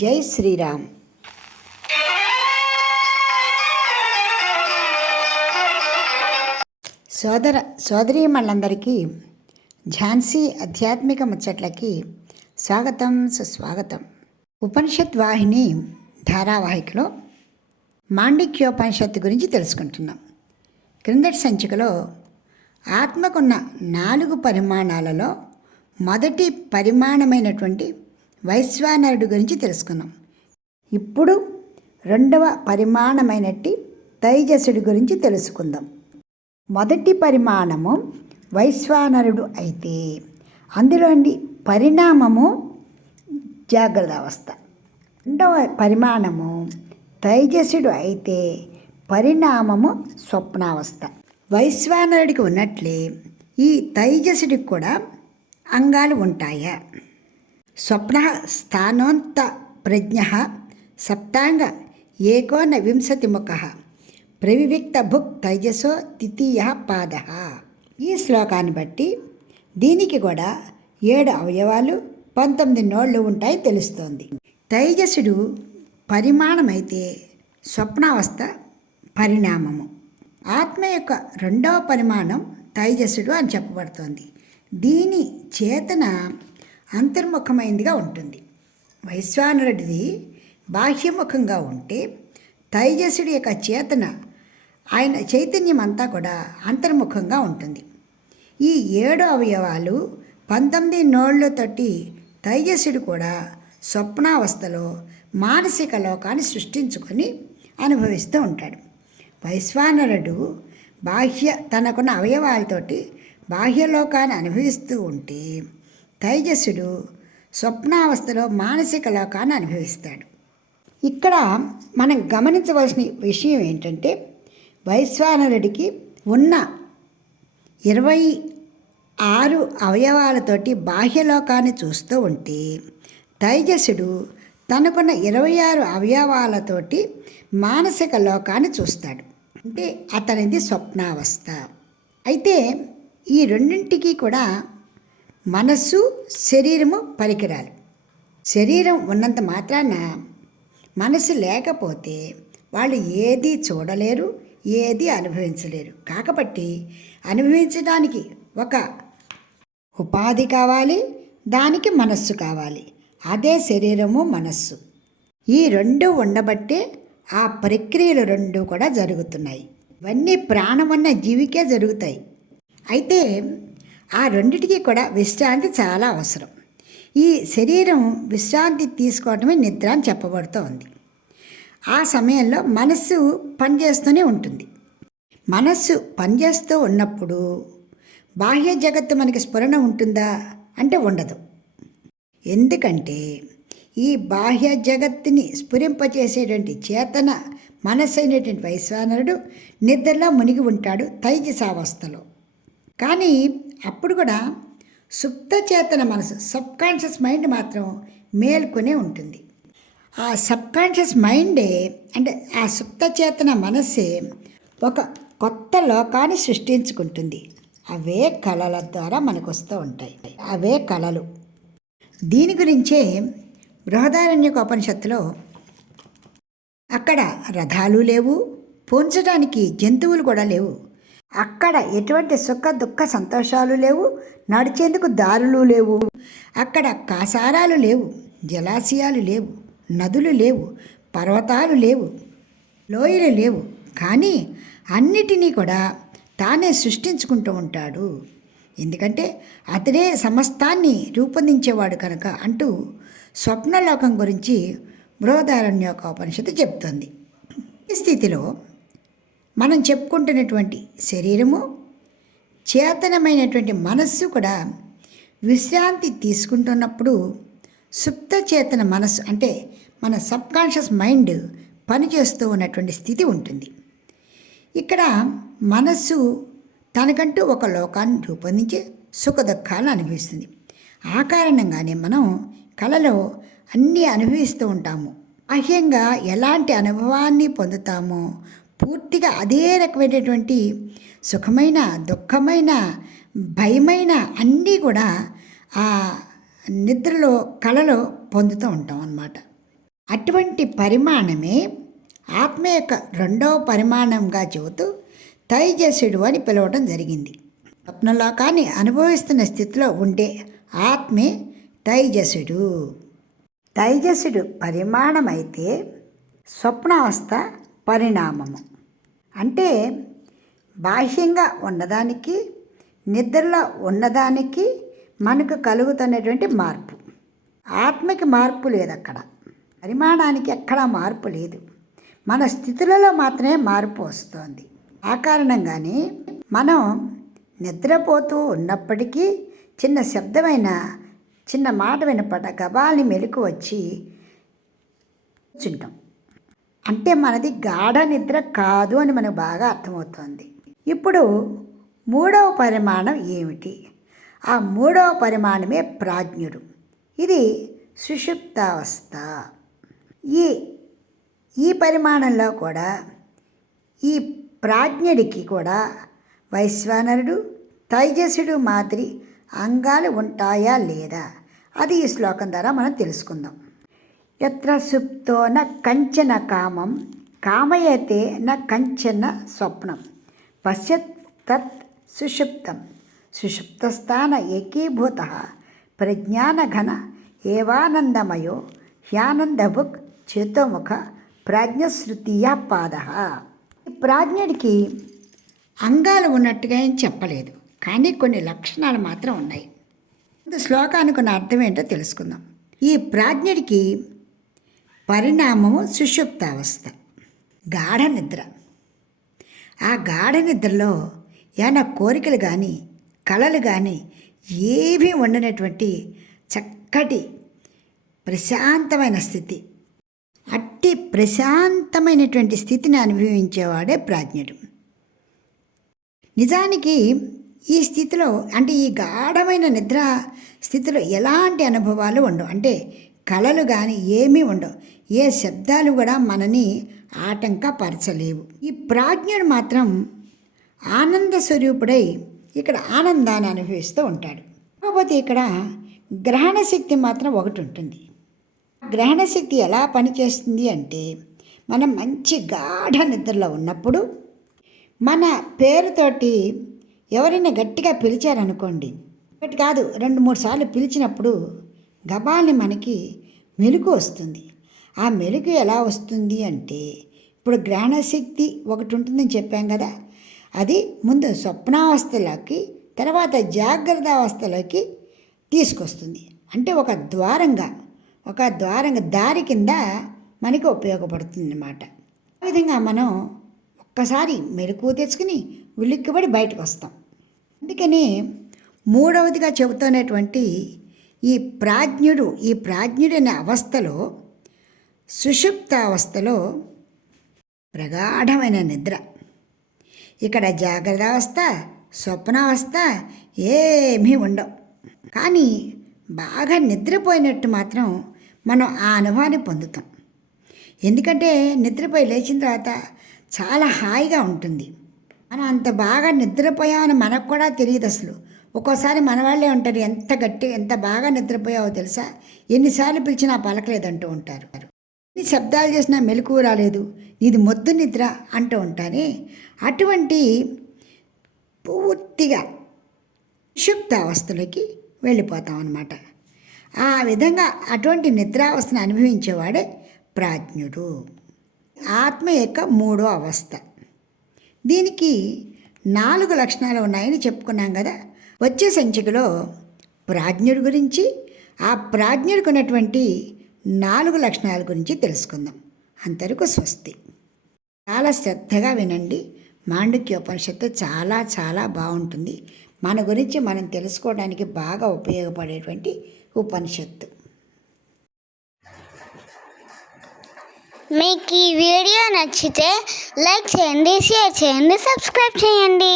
జై శ్రీరామ్. సోదర సోదరీమణులందరికీ ఝాన్సీ ఆధ్యాత్మిక ముచ్చట్లకి స్వాగతం సుస్వాగతం. ఉపనిషత్ వాహిని ధారావాహికలో మాండిక్యోపనిషత్తు గురించి తెలుసుకుంటున్నాం. క్రిందటి సంచికలో ఆత్మకున్న నాలుగు పరిమాణాలలో మొదటి పరిమాణమైనటువంటి వైశ్వానరుడు గురించి తెలుసుకున్నాం ఇప్పుడు రెండవ పరిమాణమైనట్టి తైజసుడి గురించి తెలుసుకుందాం. మొదటి పరిమాణము వైశ్వానరుడు అయితే అందులోని పరిణామము జాగ్రత్త అవస్థ. రెండవ పరిమాణము తైజసుడు అయితే పరిణామము స్వప్నావస్థ. వైశ్వానరుడికి ఉన్నట్లే ఈ తైజసుడికి కూడా అంగాలు ఉంటాయా? స్వప్న స్థానోంత ప్రజ్ఞ సప్తాంగ ఏకోన వింశతిముఖ ప్రవివిక్త భుక్ తైజసో ద్వితీయ పాద. ఈ శ్లోకాన్ని బట్టి దీనికి కూడా ఏడు అవయవాలు పంతొమ్మిది నోళ్ళు ఉంటాయి తెలుస్తోంది. తైజసుడు పరిమాణమైతే స్వప్నావస్థ పరిణామము. ఆత్మ యొక్క రెండవ పరిమాణం తైజసుడు అని చెప్పబడుతోంది. దీని చేతన అంతర్ముఖమైందిగా ఉంటుంది. వైశ్వానరుడిది బాహ్యముఖంగా ఉంటే తైజసుడి యొక్క చేతన ఆయన చైతన్యం అంతా కూడా అంతర్ముఖంగా ఉంటుంది. ఈ ఏడు అవయవాలు పంతొమ్మిది నోళ్ళతోటి తైజసుడు కూడా స్వప్నావస్థలో మానసిక లోకాన్ని సృష్టించుకొని అనుభవిస్తూ ఉంటాడు. వైశ్వానరుడు బాహ్య తనకున్న అవయవాలతోటి బాహ్యలోకాన్ని అనుభవిస్తూ ఉంటే తైజసుడు స్వప్నావస్థలో మానసిక లోకాన్ని అనుభవిస్తాడు. ఇక్కడ మనం గమనించవలసిన విషయం ఏంటంటే వైశ్వానరుడికి ఉన్న ఇరవై ఆరు అవయవాలతోటి బాహ్యలోకాన్ని చూస్తూ ఉంటే తైజసుడు తనకున్న ఇరవై ఆరు అవయవాలతోటి మానసిక లోకాన్ని చూస్తాడు. అంటే అతనిది స్వప్నావస్థ. అయితే ఈ రెండింటికి కూడా మనస్సు శరీరము పరికరాలు. శరీరం ఉన్నంత మాత్రాన మనసు లేకపోతే వాళ్ళు ఏది చూడలేరు ఏది అనుభవించలేరు. కాకబట్టి అనుభవించడానికి ఒక ఉపాధి కావాలి దానికి మనస్సు కావాలి. అదే శరీరము మనస్సు. ఈ రెండు ఉండబట్టే ఆ ప్రక్రియలు రెండు కూడా జరుగుతున్నాయి. ఇవన్నీ ప్రాణం ఉన్న జీవికే జరుగుతాయి. అయితే ఆ రెండిటికి కూడా విశ్రాంతి చాలా అవసరం. ఈ శరీరం విశ్రాంతి తీసుకోవటమే నిద్ర అని చెప్పబడుతోంది ఆ సమయంలో మనస్సు పనిచేస్తూనే ఉంటుంది. మనస్సు పనిచేస్తూ ఉన్నప్పుడు బాహ్య జగత్తు మనకి స్ఫురణ ఉంటుందా అంటే ఉండదు. ఎందుకంటే ఈ బాహ్య జగత్తుని స్ఫురింపచేసేటువంటి చేతన మనస్సు అయినటువంటి వైశ్వానరుడు నిద్రలో మునిగి ఉంటాడు తైజసావస్థలో. కానీ అప్పుడు కూడా సుప్త చేతన మనసు సబ్ కాన్షియస్ మైండ్ మాత్రం మేల్కొనే ఉంటుంది. ఆ సబ్ కాన్షియస్ మైండే అంటే ఆ సుప్త చేతన మనస్సే ఒక కొత్త లోకాన్ని సృష్టించుకుంటుంది. అవే కళల ద్వారా మనకు వస్తూ ఉంటాయి. అవే కళలు. దీని గురించే బృహదారణ్యక ఉపనిషత్తులో అక్కడ రథాలు లేవు పోంచడానికి జంతువులు కూడా లేవు. అక్కడ ఎటువంటి సుఖ దుఃఖ సంతోషాలు లేవు నడిచేందుకు దారులు లేవు. అక్కడ కాసారాలు లేవు జలాశయాలు లేవు నదులు లేవు పర్వతాలు లేవు లోయలు లేవు. కానీ అన్నిటినీ కూడా తానే సృష్టించుకుంటూ ఉంటాడు. ఎందుకంటే అతడే సమస్తాన్ని రూపొందించేవాడు కనుక అంటూ స్వప్నలోకం గురించి బృహదారణ్యోకోపనిషత్తు చెప్తుంది ఈ స్థితిలో మనం చెప్పుకుంటున్నటువంటి శరీరము చేతనమైనటువంటి మనస్సు కూడా విశ్రాంతి తీసుకుంటున్నప్పుడు సుప్త చేతన మనస్సు అంటే మన సబ్కాన్షియస్ మైండ్ పనిచేస్తూ ఉన్నటువంటి స్థితి ఉంటుంది. ఇక్కడ మనస్సు తనకంటూ ఒక లోకాన్ని రూపొందించి సుఖ దుఃఖాలను అనుభవిస్తుంది. ఆ కారణంగానే మనం కళలో అన్నీ అనుభవిస్తూ ఉంటాము. బాహ్యంగా ఎలాంటి అనుభవాన్ని పొందుతామో? పూర్తిగా అదే రకమైనటువంటి సుఖమైన దుఃఖమైన భయమైన అన్నీ కూడా ఆ నిద్రలో కళలో పొందుతూ ఉంటాం అన్నమాట. అటువంటి పరిమాణమే ఆత్మ యొక్క రెండవ పరిమాణంగా చెబుతూ తైజసుడు అని పిలవడం జరిగింది. స్వప్నలోకాన్ని అనుభవిస్తున్న స్థితిలో ఉండే ఆత్మే తైజసుడు తైజసుడు పరిమాణమైతే స్వప్నావస్థ పరిణామము. అంటే బాహ్యంగా ఉన్నదానికి నిద్రలో ఉన్నదానికి మనకు కలుగుతున్నటువంటి మార్పు. ఆత్మకి మార్పు లేదు అక్కడ పరిమాణానికి ఎక్కడా మార్పు లేదు. మన స్థితులలో మాత్రమే మార్పు వస్తుంది. ఆ కారణంగానే మనం నిద్రపోతూ ఉన్నప్పటికీ చిన్న శబ్దమైన చిన్న మాట వినపడ గబాల్ని మెలకు వచ్చి కూర్చుంటాం. అంటే మనది గాఢ నిద్ర కాదు అని మనకు బాగా అర్థమవుతోంది. ఇప్పుడు మూడవ పరిమాణం ఏమిటి? ఆ మూడవ పరిమాణమే ప్రాజ్ఞుడు. ఇది సుషుప్తావస్థ. ఈ ఈ పరిమాణంలో కూడా ఈ ప్రాజ్ఞుడికి కూడా వైశ్వానరుడు తైజసుడు మాదిరి అంగాలు ఉంటాయా లేదా? అది ఈ శ్లోకం ద్వారా మనం తెలుసుకుందాం. ఎత్ర సుప్తో న కంచన కామం కామయతే న కంచన స్వప్నం. పశ్యత్ తత్ సుషుప్తం. సుషుప్తస్థాన ఏకీభూత. ప్రజ్ఞానఘన ఏవానందమయో హ్యానందభుక్ చేతోముఖ ప్రాజ్ఞశ్రుతీయ పాద. ప్రాజ్ఞుడికి అంగాలు ఉన్నట్టుగా ఏం చెప్పలేదు కానీ కొన్ని లక్షణాలు మాత్రం ఉన్నాయి. శ్లోకానికి ఉన్న అర్థం ఏంటో తెలుసుకుందాం. ఈ ప్రాజ్ఞుడికి పరిణామము సుషుప్తావస్థ. గాఢ నిద్ర. ఆ గాఢ నిద్రలో ఏమైనా కోరికలు కానీ కళలు కానీ ఏమీ ఉండనటువంటి చక్కటి ప్రశాంతమైన స్థితి. అట్టి ప్రశాంతమైనటువంటి స్థితిని అనుభవించేవాడే ప్రాజ్ఞుడు. నిజానికి ఈ స్థితిలో అంటే ఈ గాఢమైన నిద్ర స్థితిలో ఎలాంటి అనుభవాలు ఉండవు. అంటే కళలు కానీ ఏమీ ఉండవు. ఏ శబ్దాలు కూడా మనని ఆటంకపరచలేవు. ఈ ప్రాజ్ఞుడు మాత్రం ఆనంద స్వరూపుడై ఇక్కడ ఆనందాన్ని అనుభవిస్తూ ఉంటాడు. కాకపోతే ఇక్కడ గ్రహణ శక్తి మాత్రం ఒకటి ఉంటుంది. గ్రహణ శక్తి ఎలా పనిచేస్తుంది అంటే మనం మంచి గాఢ నిద్రలో ఉన్నప్పుడు మన పేరుతోటి ఎవరైనా గట్టిగా పిలిచారనుకోండి ఒకటి కాదు రెండు మూడు సార్లు పిలిచినప్పుడు గబాల్ని మనకి మెలకు వస్తుంది. ఆ మెలకు ఎలా వస్తుంది అంటే ఇప్పుడు గ్రహణశక్తి ఒకటి ఉంటుందని చెప్పాం కదా అది ముందు స్వప్నావస్థలోకి తర్వాత జాగ్రత్త అవస్థలోకి తీసుకొస్తుంది. అంటే ఒక ద్వారంగా ఒక ద్వారంగా దారి కింద మనకి ఉపయోగపడుతుంది అన్నమాట ఆ విధంగా మనం ఒక్కసారి మెలకు తెచ్చుకుని ఉలిక్కిపడి బయటకు వస్తాం. అందుకని మూడవదిగా చెబుతున్నటువంటి ఈ ప్రాజ్ఞుడు ఈ ప్రాజ్ఞుడు అనే అవస్థలో సుషుప్తావస్థలో ప్రగాఢమైన నిద్ర. ఇక్కడ జాగ్రత్త అవస్థ స్వప్నావస్థ ఏమీ ఉండవు. కానీ బాగా నిద్రపోయినట్టు మాత్రం మనం ఆ అనుభవాన్ని పొందుతాం. ఎందుకంటే నిద్రపోయి లేచిన తర్వాత చాలా హాయిగా ఉంటుంది. మనం అంత బాగా నిద్రపోయామని మనకు కూడా తెలియదు అసలు. ఒక్కోసారి మనవాళ్ళే ఉంటారు ఎంత గట్టి ఎంత బాగా నిద్రపోయావో తెలుసా? ఎన్నిసార్లు పిలిచినా పలకలేదంటూ ఉంటారు. ఎన్ని శబ్దాలు చేసినా మెలకు రాలేదు. ఇది మొద్దు నిద్ర అంటూ ఉంటానే. అటువంటి పూర్తిగా సుషుప్త అవస్థలోకి వెళ్ళిపోతాం అన్నమాట. ఆ విధంగా అటువంటి నిద్రావస్థను అనుభవించేవాడే ప్రాజ్ఞుడు. ఆత్మ యొక్క మూడో అవస్థ. దీనికి నాలుగు లక్షణాలు ఉన్నాయని చెప్పుకున్నాం కదా. వచ్చే సంచికలో ప్రాజ్ఞుడి గురించి ఆ ప్రాజ్ఞుడికి ఉన్నటువంటి నాలుగు లక్షణాల గురించి తెలుసుకుందాం. అంతవరకు స్వస్తి. చాలా శ్రద్ధగా వినండి. మాండుక్యోపనిషత్తు చాలా చాలా బాగుంటుంది. మన గురించి మనం తెలుసుకోవడానికి బాగా ఉపయోగపడేటువంటి ఉపనిషత్తు. మీకు ఈ వీడియో నచ్చితే లైక్ చేయండి షేర్ చేయండి సబ్స్క్రైబ్ చేయండి.